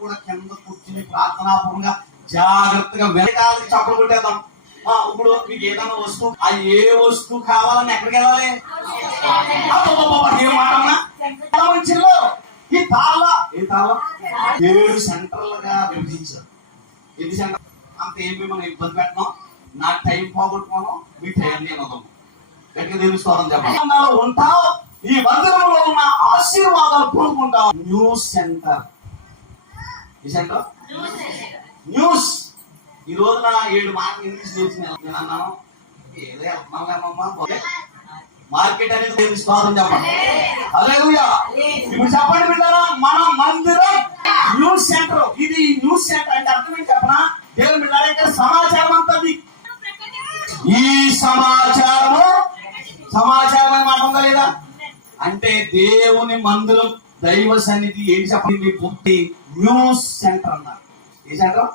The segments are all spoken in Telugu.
కూడా కింద కూర్చుని ప్రార్థనాపూర్వకంగా జాగ్రత్తగా వెనకాలకి చప్పలు కొట్టేద్దాం. ఆ, ఇప్పుడు మీకు ఏదైనా వస్తువు ఆ ఏ వస్తువు కావాలని ఎక్కడికి వెళ్ళాలి? అబ్బబ్బబ్బబ్బ, ఏం మాట మంచిలో ఈ తాళ్ళ. ఏ తాళ్ళ? ఏడు సెంటర్లుగా విభజించారు. ఎన్ని సెంటర్ అంత ఏమి మనం ఇబ్బంది పెట్టడం నా టైం పోగొట్టుకోను మీ టైం నేను వదము గట్టిగా తెలుసుకోవాలని చెప్పాలి ఉంటావు ఈ మందిరంలో ఉన్న ఆశీర్వాదాలు పూనుకుంటావు న్యూస్ సెంటర్. సెంటర్ న్యూస్ ఈ రోజున ఏడు మాటలు ఇంగ్లీష్ నేర్చిన నేను అన్నాను. ఏదో వెళ్తున్నామా మార్కెట్ అనేది తెలుసుకోవాలని చెప్పండి. హల్లెలూయా! ఇప్పుడు చెప్పండి బిడ్డారా మన మందిరం న్యూస్ సెంటర్. ఇది న్యూస్ సెంటర్ అంటే అర్థం ఏంటి చెప్పనా? దేవుని బిడ్డారా ఇక్కడ సమాచారం అంతా మీకు ఈ సమాచారము సమాచారం అని మాట ఉందా లేదా? అంటే దేవుని మందిరం దైవ సన్నిధి ఏం చెప్పండి? పుట్టి న్యూస్ సెంటర్ అన్నారు. ఈ సెంటర్?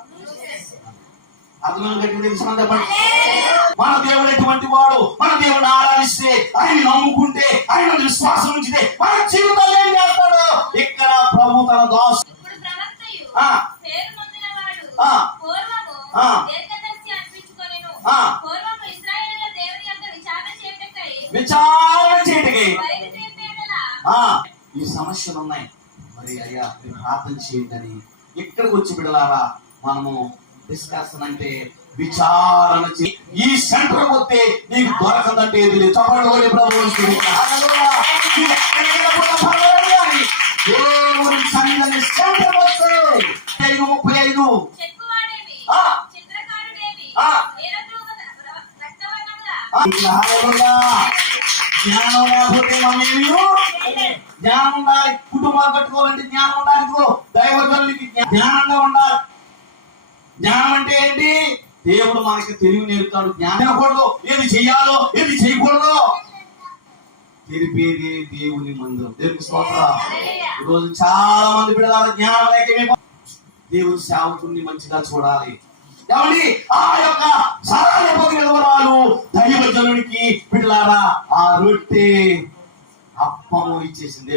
అర్థమైన గట్టి తెలుసుకున్నా చెప్పండి. మన దేవుడు ఎటువంటి వాడు? మన దేవుడు ఆరాధిస్తే ఆయన నమ్ముకుంటే ఆయన విశ్వాసం ఉంచితే మన జీవితాలు ఏం చేస్తాడు? ఇక్కడ ప్రభు తన దాసు. విచారణ చేయుటకై ఈ సమస్యలు ఉన్నాయి. మరి అయ్యా మీరు ప్రార్థన చేయండి. ఇక్కడికి వచ్చి బిడలారా మనము డిస్కషన్ అంటే విచారణ చే ఈ సెంటర్ వస్తే నీకు దొరకదంటే ఇది లేదు. దేవుని సన్నిధిని సెంటర్ వస్తే ఐదు ముప్పై ఐదు. ఆ. జ్ఞానం లేకపోతే మనం ఏమీ జ్ఞానం ఉండాలి కుటుంబాలు కట్టుకోవాలంటే జ్ఞానం ఉండాలి దైవజనులకి జ్ఞా- జ్ఞానంగా ఉండాలి. జ్ఞానం అంటే ఏంటి? దేవుడు మనకి తెలివి నేర్పుతాడు. జ్ఞానం తినకూడదు. ఏది చెయ్యాలో ఏది చేయకూడదు. తెలిపేది దేవుని మందిరం. దేవునికి స్తోత్ర. ఈరోజు చాలా మంది బిడ్డల జ్ఞానం లేక దేవుని సేవకుని మంచిగా చూడాలి. ఏమండి ఆ యొక్క విధవరాలు దైవజనుడికి బిడ్డలారా ఆ రొట్టె అప్పము ఇచ్చేసింది.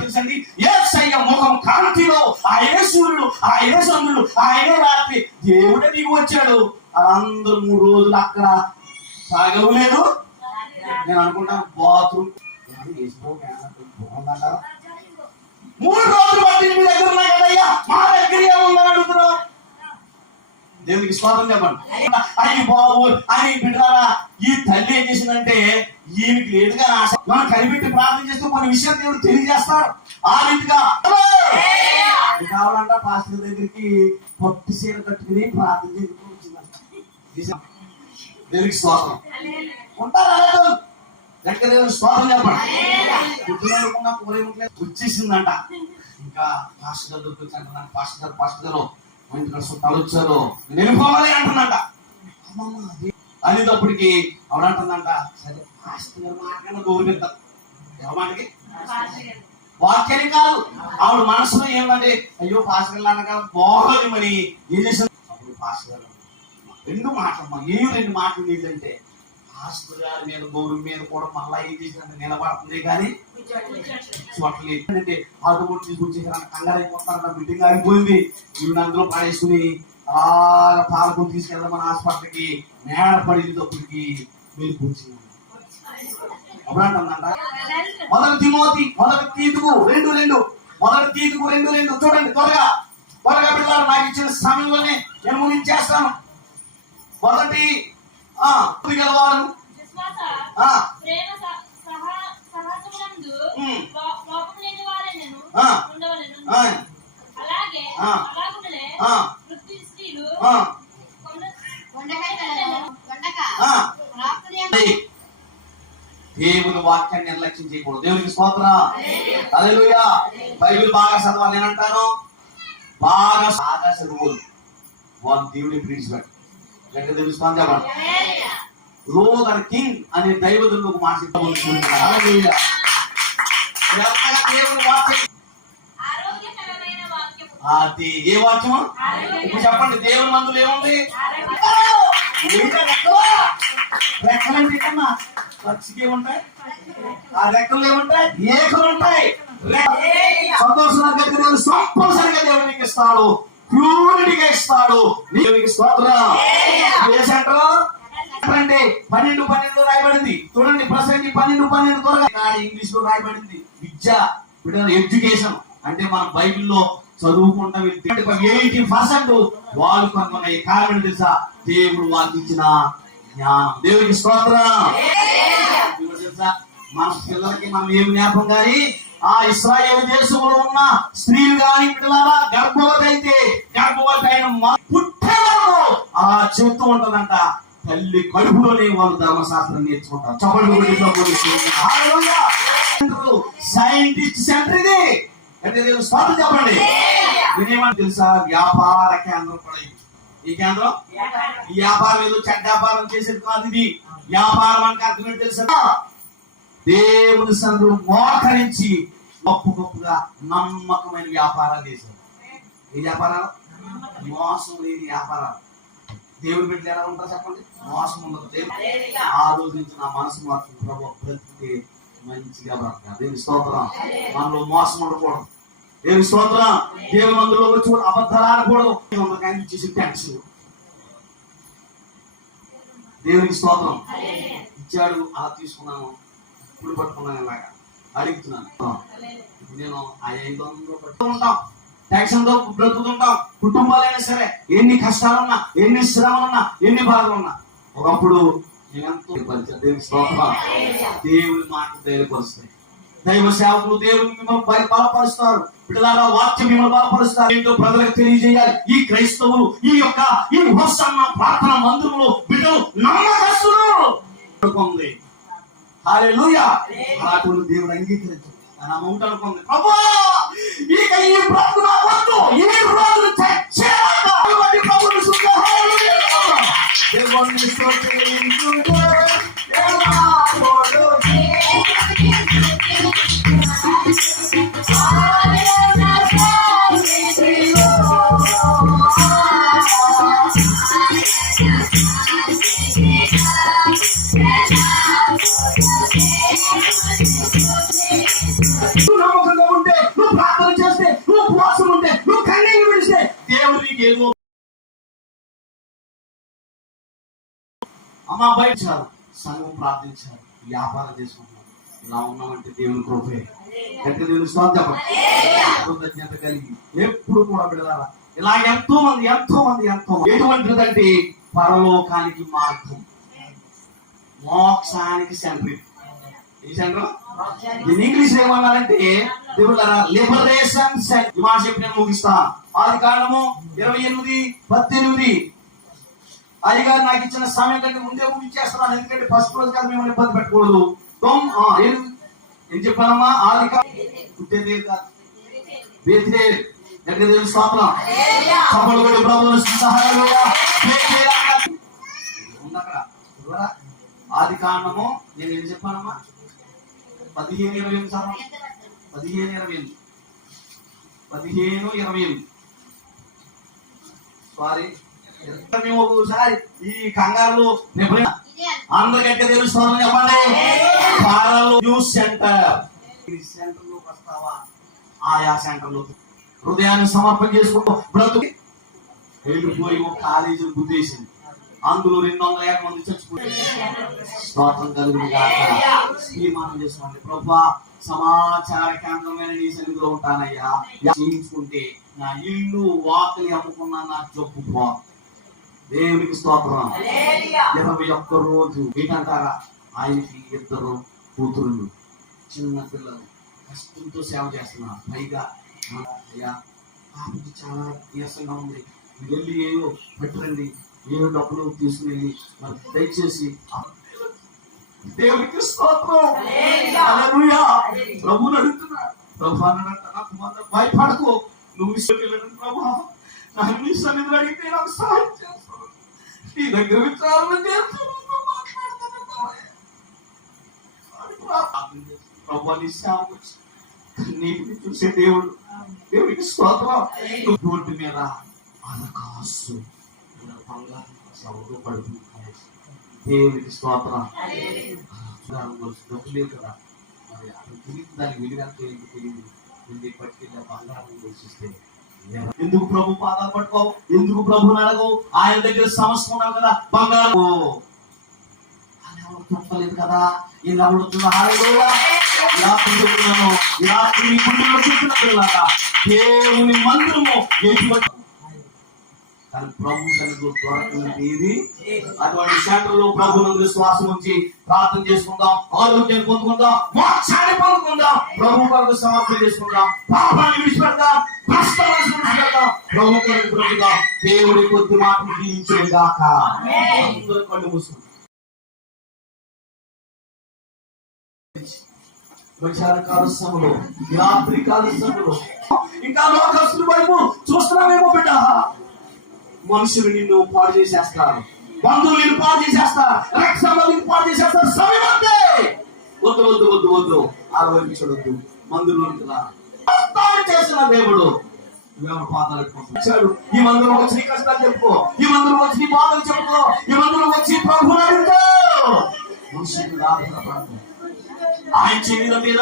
తెలుసండి? ఏసయ్య ముఖం కాంతిలో ఆయనే సూర్యుడు ఆయనే చంద్రుడు ఆయనే రాత్రి దేవుడే దిగి వచ్చాడు. అందరూ మూడు రోజులు అక్కడ సాగలేదు నేను అనుకుంటాను బాత్రూమ్. మూడు రోజులు బట్టి మీ దగ్గర ఉన్నాయి కదయ్యా? మా దగ్గర ఏముందని అడుగుతున్నావు? దేవునికి స్వాతం చెప్పండి. అయ్యి బాబు అని బిడ్డారా ఈ తల్లి ఏం చేసిందంటే ఈమెకి లేదుగా ఆశ మనం కనిపెట్టి ప్రార్థన చేస్తూ కొన్ని విషయాలు దేవుడు తెలియజేస్తాడు. ఆ రీతిగా కావాలంట పాస్టర్ దగ్గరికి పట్టు చీర కట్టుకుని ప్రార్థన నిజం. దేవునికి స్వాతం ఉంటారా గట్టిగా దేవుని స్వాతం చెప్పండి. వచ్చేసిందంట. ఇంకా పాస్టర్ గారు దగ్గరికి వచ్చి అంటున్నాను పాస్టర్ గారు పాస్టర్ గారు మా ఇంటికి చుట్టాలు వచ్చారు వెళ్ళిపోవాలి అంటున్నట. అనేటప్పటికి ఆవిడ అంటుందంట సరే పాస్టర్ గారు మాట్లాడిన గౌరవిద్దాం. ఎవరి మాటకి? వాక్యాన్ని కాదు. ఆవిడ మనసులో ఏమంటే అయ్యో పాస్టర్ గారు అనగా బాగోదు మరి ఏం చేసిన అప్పుడు పాస్టర్ గారు రెండు మాటలు ఏం రెండు మాటలు ఏంటంటే పాస్టర్ గారి మీద గౌరవం మీద కూడా మళ్ళా ఏం చేసినంత నిలబడుతుంది కానీ చోట్ల. ఏంటంటే ఆటో కూడా తీసుకొచ్చేసారు కంగారు అయిపోతారు మీటింగ్ ఆగిపోయింది. ఈవిడ అందులో పాడేసుకుని అలాగ పాలకు తీసుకెళ్దాం మన హాస్పిటల్కి నేడ పడింది పడేటప్పటికి మీరు కూర్చున్నారు మొదటి తిమోతి మొదటి తీతుకు రెండు రెండు. మొదటి తీతుకు రెండు రెండు. చూడండి త్వరగా. త్వరగా పిల్లలు నాకు ఇచ్చిన సమయంలోనే నేను ముగించేస్తాను. మొదటి గలవారు అలాగే. అలాగునలే వృత్తి స్త్రీలు! దేవుని వాక్యాన్ని నిర్లక్ష్యం చేయకూడదు. దేవునికి స్తోత్ర. అలెలుయా బైబిల్ బాగా చదవాలి నేను అంటాను బాగా బాగా చదువుకోదు వాళ్ళు దేవుని ప్రిన్సిపల్ ఎక్కడ చెప్పండి రోగ్ అండ్ కింగ్ అనే దైవదులకు ఒక మాట హల్లెలూయా. ఎంతగా దేవుని వాక్యం ఆరోగ్యకరమైన వాక్యము. అది ఏ వాక్యము? ఇప్పుడు చెప్పండి దేవుని మందులు ఏముంది? రెక్కలు? కన్నా పచ్చికి ఏముంటాయి ఆ రెక్కలు ఏముంటాయి? ఏకలు ఉంటాయి. సంతోషంగా దేవుడు సంపల్సరిగా దేవునికి ఇస్తాడు. ప్యూరిటీగా ఇస్తాడు. దేవునికి స్తోత్రం. అంటే పన్నెండు పన్నెండు రాయబడింది. చూడండి ప్రసంగి పన్నెండు పన్నెండు త్వరగా. ఇంగ్లీష్లో రాయబడింది విద్య ఎడ్యుకేషన్. అంటే మన బైబిల్లో చదువుకుంటా ఎయిటీ పర్సెంట్ వాళ్ళు కనుక్కున్న ఈ కారణం తెలుసా? దేవుడు వాళ్ళకి ఇచ్చిన జ్ఞానం. దేవునికి స్తోత్రం. తెలుసా? మన పిల్లలకి మనం ఏం జ్ఞాపం గాని ఆ ఇస్రాయేల్ దేశంలో ఉన్న స్త్రీలు గాని పిల్లల గర్భవతి అయితే గర్భవతి అయిన మ- పుట్టే వరకు అలా చెప్తూ ఉంటుందంట. తల్లి కడుపులోనే వాళ్ళు ధర్మశాస్త్రం నేర్చుకుంటారు. సైంటిస్ట్ సెంటర్ ఇది. అంటే నేను స్వాతం చెప్పండి. నేనేమని తెలుసా? వ్యాపార కేంద్రం కూడా ఇది. ఈ కేంద్రం? ఈ వ్యాపారం ఏదో చెడ్డ వ్యాపారం చేసేది కాదు ఇది. వ్యాపారం అంటే అర్థం తెలుసా? దేవుని సందులు మోకరించి గొప్ప గొప్పగా నమ్మకమైన వ్యాపారాలు చేశారు ఏ వ్యాపారాలు? మోసం లేని వ్యాపారాలు. దేవుని బిడ్డలు ఎలా ఉంటారు చెప్పండి? మోసం ఉండదు. ఆ రోజు నుంచి నా మనసు మాత్రం ప్రభు బ్రతికే మంచిగా బ్రతకాలి. దేవుని స్తోత్రం. మనలో మోసం ఉండకూడదు. దేవుని స్తోత్రం. దేవుని మందులో వచ్చి కూడా అబద్ధాలు ఆడకూడదు. కానీ ఇచ్చేసి ట్యాక్స్ దేవునికి స్తోత్రం. ఇచ్చాడు అలా తీసుకున్నాను ఇప్పుడు పట్టుకున్నాను ఇలాగా. అడుగుతున్నాను. నేను ఆ ఐదు వందలు పట్టుకుంటాం. ట్యాక్సంతో బ్రతుకుతుంటాం. కుటుంబాలైనా సరే ఎన్ని కష్టాలున్నా ఎన్ని శ్రమలున్నా ఎన్ని బాధలున్నా ఒకప్పుడు నేనెంతో పరిచయం దేవుని స్తోత్రం. దేవుని మాట ధైర్యపరుస్తాయి దైవ సేవకులు దేవుని మిమ్మల్ని బల- బలపరుస్తారు. పిల్లల వాక్యం మిమ్మల్ని బలపరుస్తారు. ఏంటో ప్రజలకు తెలియజేయాలి. ఈ క్రైస్తవులు ఈ యొక్క ఈ హోసన్న ప్రార్థన మందిరంలో బిడ్డలు నమ్మకస్తులు ఉంది హల్లెలూయా అలాంటి దేవుడు అంగీకరించు అని అమౌంట్ అనుకుంది ప్రభా ఇక ఈ బ్రతుకు నాకు వద్దు ఈ రోజు చచ్చేదాకా అటువంటి ప్రభువుని స్తుతించు. హల్లెలూయా. అమ్మ బయట సంఘం ప్రార్థించారు. వ్యాపారం చేసుకుంటున్నారు. ఇలా ఉన్నామంటే దేవుని కృపే. ఎక్కడ దేవుని స్వార్థం కృతజ్ఞత కలిగి ఎప్పుడు కూడా బిడలారా ఇలా ఎంతో మంది ఎంతో మంది ఎంతో మంది ఎటువంటిదంటే పరలోకానికి మార్గం. మోక్షానికి సెంటర్. ఈ సెంటర్? దీని ఇంగ్లీష్ ఏమన్నారంటే లిబరేషన్ సెంటర్ ఈ మాట చెప్పి నేను ముగిస్తా. ఆది కాండము ఇరవై ఎనిమిది పద్దెనిమిది. అయ్యగారు నాకు ఇచ్చిన సమయం కంటే ముందే ఊహించేస్తున్నాను ఎందుకంటే ఫస్ట్ రోజు కదా మిమ్మల్ని ఇబ్బంది పెట్టకూడదు. తొమ్ ఏం చెప్పానమ్మా? ఆది కా- పుట్టేది సభలు కూడా ప్రభువుని సహాయలుగా ఆది కారణము. నేను ఏం చెప్పానమ్మా? పదిహేను ఇరవై ఎనిమిది సార్. పదిహేను ఇరవై ఎనిమిది. పదిహేను ఇరవై ఎనిమిది. సారీ మేము ఒకసారి ఈ కంగారులో నిపుణ అందరికంటే తెలుస్తామని చెప్పండి. పారలు న్యూస్ సెంటర్. సెంటర్లోకి వస్తావా? ఆయా సెంటర్లో హృదయాన్ని సమర్పణ చేసుకుంటూ బ్రతుకు. వెళ్ళిపోయి ఒక కాలేజీ గుద్దేసింది. అందులో రెండు వందల యాభై మంది చచ్చిపోయారు. స్తోత్రం కలుగును తీర్మానం చేసుకోండి ప్రభా సమాచార కేంద్రమైన నీ సన్నిధిలో ఉంటానయ్యా. చేయించుకుంటే నా ఇల్లు వాకిలి అమ్ముకున్నా నా జబ్బు పో దేవునికి స్తోత్రం ఇరవై ఒక్క రోజు ఏంటంటారా ఆయనకి ఇద్దరు కూతురులు చిన్న పిల్లలు కష్టంతో సేవ చేస్తున్నారు. పైగా అయ్యా పాపకి చాలా నీరసంగా ఉంది. వెళ్ళి ఏదో పెట్టరండి. ఏదో డబ్బులు తీసుకుని మరి దయచేసి దేవునికి స్తోత్రం. ప్రభు అన్నాడంట భయపడకు. నువ్వు ప్రభు నాకు నీ సన్నిధిలో అడిగితే నాకు సహాయం చేస్తాను నీ దగ్గర విచారణ చేస్తున్నాను ప్రభు నీ నీటిని చూసే దేవుడు దేవుడికి స్తోత్రం. రోడ్డు మీద అనకాసు బంగారు సౌడు పడుతుంది దేవునికి స్తోత్రం. కదా. మరి తిరిగి దాని ఏంటి తెలియదు బంగారం దర్శిస్తే ఎందుకు ప్రభు పాదాలు పట్టుకోవు? ఎందుకు ప్రభుని అడగవు ఆయన దగ్గర సమస్య ఉన్నావు కదా బంగారు. చెప్పలేదు కదా? ఇలా అడుగుతున్నా హాలేలుయా రాత్రి చెప్తున్నాను దేవుని మందిరము ఎటువంటి కానీ ప్రభు సన్నిధిలో దొరకనిది ఏది? అటువంటి సెంటర్లో ప్రభు నందు విశ్వాసం ఉంచి ప్రార్థన చేసుకుందాం ఆరోగ్యం పొందుకుందాం మోక్షాన్ని పొందుకుందాం ప్రభు కొరకు సమర్పణ చేసుకుందాం పాపాన్ని విడిచిపెడదాం కష్టాలను విడిచిపెడదాం ప్రభు కొరకు ప్రభుగా దేవుడి కొద్ది మాటలు జీవించేదాక కళ్ళు మూసుకుంటాం మధ్యాహ్న కాల రాత్రి కాలశ్రమలో ఇంకా లోకస్తుల వైపు చూస్తున్నామేమో బిడ్డ. మనుషులు నిన్ను పాడు చేసేస్తారు. బంధువులు నిన్ను పాడు చేసేస్తారు. రక్త సంబంధిని పాడు చేసేస్తారు. సమయం అంతే. వద్దు వద్దు వద్దు వద్దు. ఆ వైపు చూడొద్దు మందులో చేసిన దేవుడు. పాదాలు ఈ మందులు వచ్చి నీ కష్టాలు చెప్పుకో. ఈ మందులు వచ్చి నీ బాధలు చెప్పుకో. ఈ మందులు వచ్చి ప్రభు మనుషులు ఆయన శరీరం మీద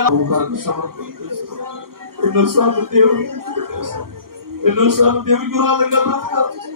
ఎన్నోసార్లు దేవుడు ఎన్నోసార్లు దేవుడికి రాదంగా బ్రతకాలి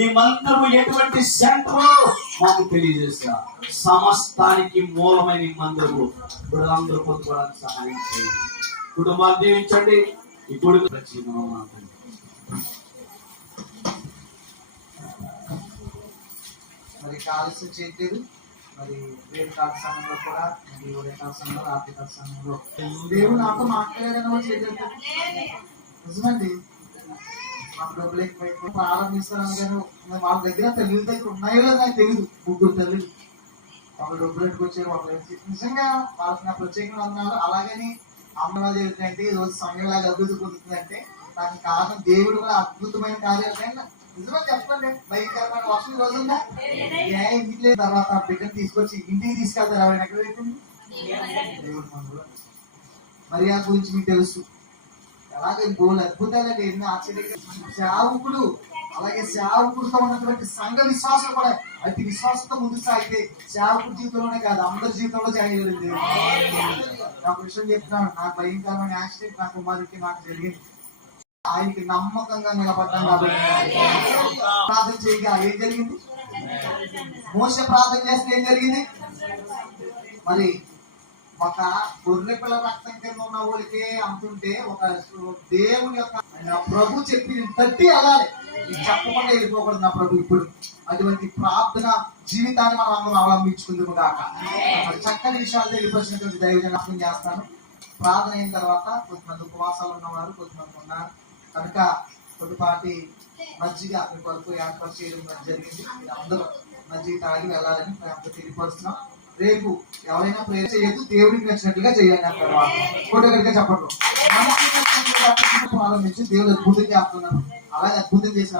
ఈ మందిరము ఎటువంటి సెంటర్ మాకు తెలియజేసా సమస్తానికి మూలమైన ఈ ఇప్పుడు అందరూ పొందుకోవడానికి సహాయం చేయండి. కుటుంబాన్ని దీవించండి. ఈ కొడుకు మరి కాల్సి చేయట్లేదు మరి వేరు కాల సమయంలో కూడా మరి ఉదయకాల సమయంలో రాత్రి కాల సమయంలో దేవుడు నాతో మాట్లాడారని చేయలేదు నిజమండి. మాకు డబ్బులు ప్రారంభిస్తాను కానీ వాళ్ళ దగ్గర తల్లి దగ్గర ఉన్నాయో లేదో నాకు తెలియదు ముగ్గురు తల్లులు ఒకరు డబ్బులు ఎట్టుకొచ్చారు ఎత్తి- నిజంగా వాళ్ళకి నా ప్రత్యేకంగా వందనాలు. అలాగని అమ్మ వాళ్ళు ఏంటంటే ఈ రోజు సమయంలాగా అభివృద్ధి పొందుతుందంటే నాకు కారణం దేవుడు కూడా అద్భుతమైన కార్యాలు నిజమే చెప్పండి. భయంకరమైన వర్షం రోజు ఉందా? ఏ తర్వాత బిడ్డను తీసుకొచ్చి ఇంటికి తీసుకెళ్తారు? ఎవరైనా ఎక్కడ పెట్టింది మరి ఆ గురించి మీకు తెలుసు. అలాగే బోల్ అద్భుతాలండి ఎన్నో ఆశ్చర్యంగా సేవకుడు అలాగే సేవకుడితో ఉన్నటువంటి సంఘ విశ్వాసం కూడా అతి విశ్వాసంతో ముందు సాగితే సేవకుడి జీవితంలోనే కాదు అందరి జీవితంలో చేయగలిగింది నాకు విషయం చెప్తున్నాను నాకు భయంకరమైన యాక్సిడెంట్ నా కుమారుడికి నాకు జరిగింది. ఆయనకి నమ్మకంగా నిలబడ్డాను కాబట్టి. ప్రార్థన చేయగా ఏం జరిగింది? మోస ప్రార్థన చేస్తే ఏం జరిగింది? మరి ఒక గొర్రె పిల్ల రక్తం కింద ఉన్న వాళ్ళకే అమ్ముతుంటే ఒక దేవుని యొక్క నా ప్రభు చెప్పి తట్టి అలాగే. ఇది చెప్పకుండా వెళ్ళిపోకూడదు నా ప్రభు ఇప్పుడు. అటువంటి ప్రార్థన జీవితాన్ని మనం అందరం అవలంబించుకుందాము కాక మరి చక్కని విషయాలు తెలియపరిచినటువంటి దైవజన చేస్తాను. ప్రార్థన అయిన తర్వాత కొంతమంది ఉపవాసాలు ఉన్నవారు కొంతమంది ఉన్నారు. కనుక కొద్దిపాటి మజ్జిగ మీ కొరకు ఏర్పాటు చేయడం జరిగింది. అందరూ మజ్జిగ తాగి వెళ్ళాలని తెలియపరుస్తున్నాం. రేపు ఎవరైనా ప్రేర్ చేయొద్దు దేవుడికి నచ్చినట్లుగా చేయండి అంటారు కొట్టగడిగా చెప్పండి. ప్రారంభించి దేవుడు అద్భుతం చేస్తున్నాను అలాగే అద్భుతం చేసిన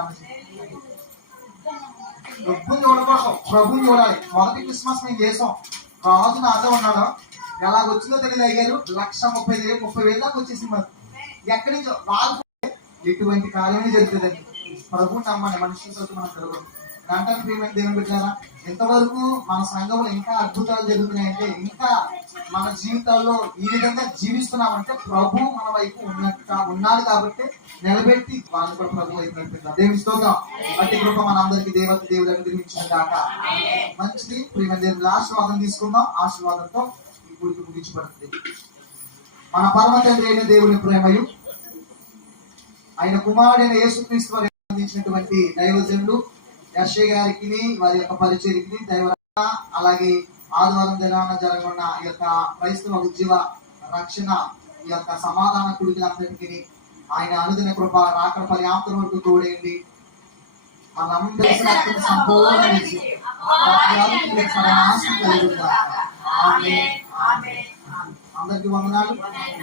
డబ్బుని చూడకోసం ప్రభుని చూడాలి. మొదటి క్రిస్మస్ మేము చేసాం. రాజు నాతో ఉన్నాడు. ఎలాగొచ్చిందో తెలియదు అయ్యారు లక్ష ముప్పై వేలు ముప్పై వేలు దాకా వచ్చేసింది మరి. ఎక్కడి నుంచో వాళ్ళు ఎటువంటి కార్యమే జరుగుతుందండి. ప్రభు నమ్మని మనుషులతో మనం తిరగదు గంటలు ప్రియమైన దేవుని పెట్టారా ఇంతవరకు మన సంఘంలో ఇంకా అద్భుతాలు జరుగుతున్నాయంటే ఇంకా మన జీవితాల్లో ఈ విధంగా జీవిస్తున్నామంటే ప్రభు మన వైపు ఉన్నట్టు ఉన్నాడు కాబట్టి నిలబెట్టి వాళ్ళు కూడా ప్రభు వైపు నడిపిద్దాం. దేవుని స్తోత్రం. అట్టి కృప మన అందరికి దేవత దేవుడు అనుగ్రహించిన కాక మంచిది. ప్రియమైన దేవుడు ఆశీర్వాదం తీసుకుందాం. ఆశీర్వాదంతో ఈ గుడికి ముగించబడుతుంది. మన పరమ తండ్రి అయిన దేవుని ప్రేమయు ఆయన కుమారుడైన యేసుక్రీస్తు అందించినటువంటి దైవజనులు యర్షయ్య గారికి వారి యొక్క పరిచయకి దైవ అలాగే ఆదివారం దినాన జరగనున్న ఈ యొక్క క్రైస్తవ ఉద్యమ రక్షణ ఈ యొక్క సమాధాన కుడికలందరికీ ఆయన అనుదిన కృప రాకడ పర్యాప్తం వరకు తోడేయండి సంపూర్ణ. అందరికీ వందనాలు.